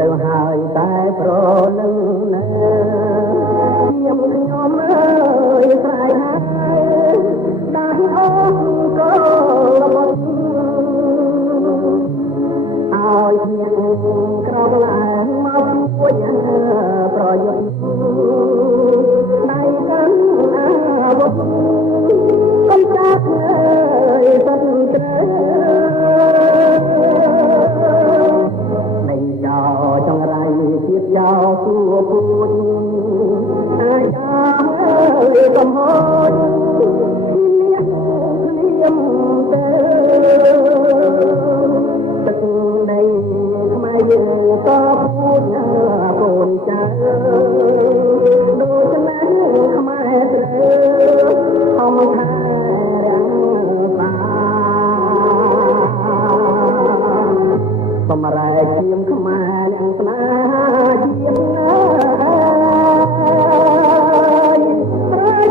ទៅហើយតែប្រលឹងណាខ្ញុំអើយស្រែកហើយដាស់អងក៏របស់ឲ្យខ្ញុំក្រោកឡើងមកជួយប្រយុទ្ធដៃកាន់អាវុធកុំចាក់អើយសិនត្រូវចង្រៃជាតិយោគួរពូជអាយ៉ាអើយកំហុសអ្នកលៀមទៅទឹកដីខ្មែរយើងក៏ពូជកូនចៅដូចណាខ្មែរត្រូវអមថារាំងសាសម្រែកជាងខ្មែរទាំងស្នាជាងណាស្រែក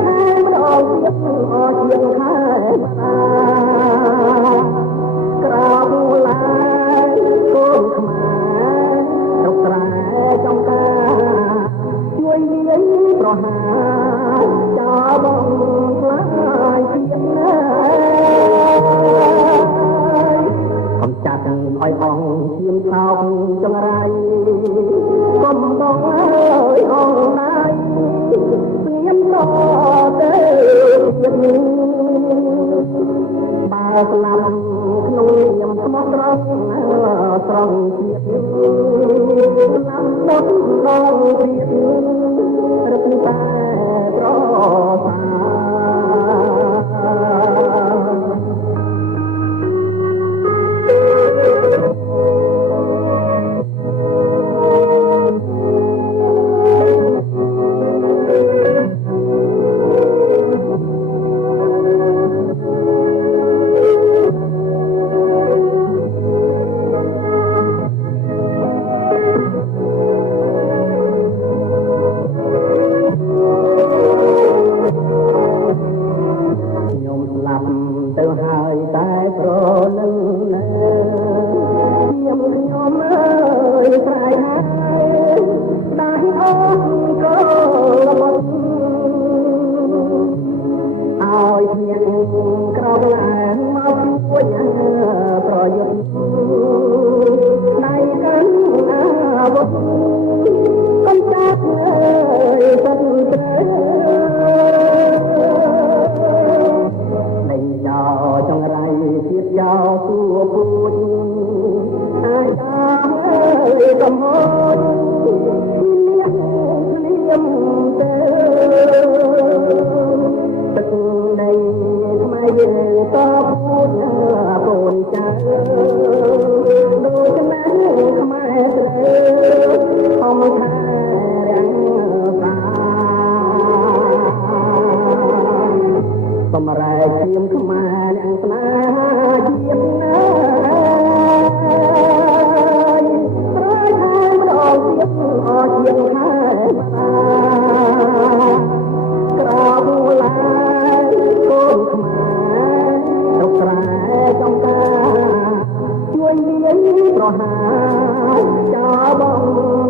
ហើយម្ដងទៀតអស់ជាងខែម្ដាក្រោកឡើងកូនខ្មែររុកស្រែចំការជួយមានប្រហារចោលបងខ្លាយជាងណាកំចាត់ឲ្យអងឈាមថោកចង្រៃកុំបងអើយអងដៃស្ងៀមតទៅបើស្លាប់ក្នុងខ្ញុំស្មោះត្រង់ត្រង់ជាតិស្លាប់ដល់ដល់ជាតិរឹកតែប្រសាទៅហើយតែប្រលឹងណាខ្ញុំអើយស្រែកហើយដាស់អងក៏របស់ឲ្យខ្ញុំក្រោកឡើងមកជួយប្រយុទ្ធដៃកាន់អាវុធកុំចាក់អើយសិនត្រូវចង្រៃជាតិយោគួរពូជអាយ៉ាអើយកំហុសអ្នកលៀមទៅទឹកដីខ្មែរយើងក៏ពូជកូនចៅដូចណាខ្មែរត្រូវអមថារាំងសាសម្រែកជាងខ្មែរទាំងស្នាជាតិណាស្រែកហើយម្ដងទៀតអស់ជាងខែម្ដាក្រោកឡើងកូនខ្មែររុកស្រែចំការជួយមានប្រហារចោលបង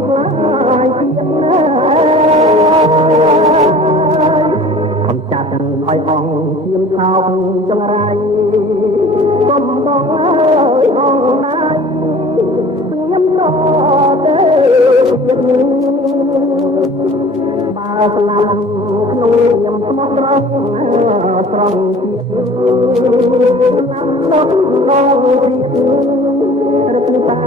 ខ្លាយជាតិណាកំចាត់ឲ្យអងឈាមថោកចង្រៃកុំបងអើយអងដៃស្ងៀមតទៅបើស្លាប់ក្នុងខ្ញុំស្មោះត្រង់ត្រង់ជាតិស្លាប់ដល់ដល់ជាតិរឹកតែ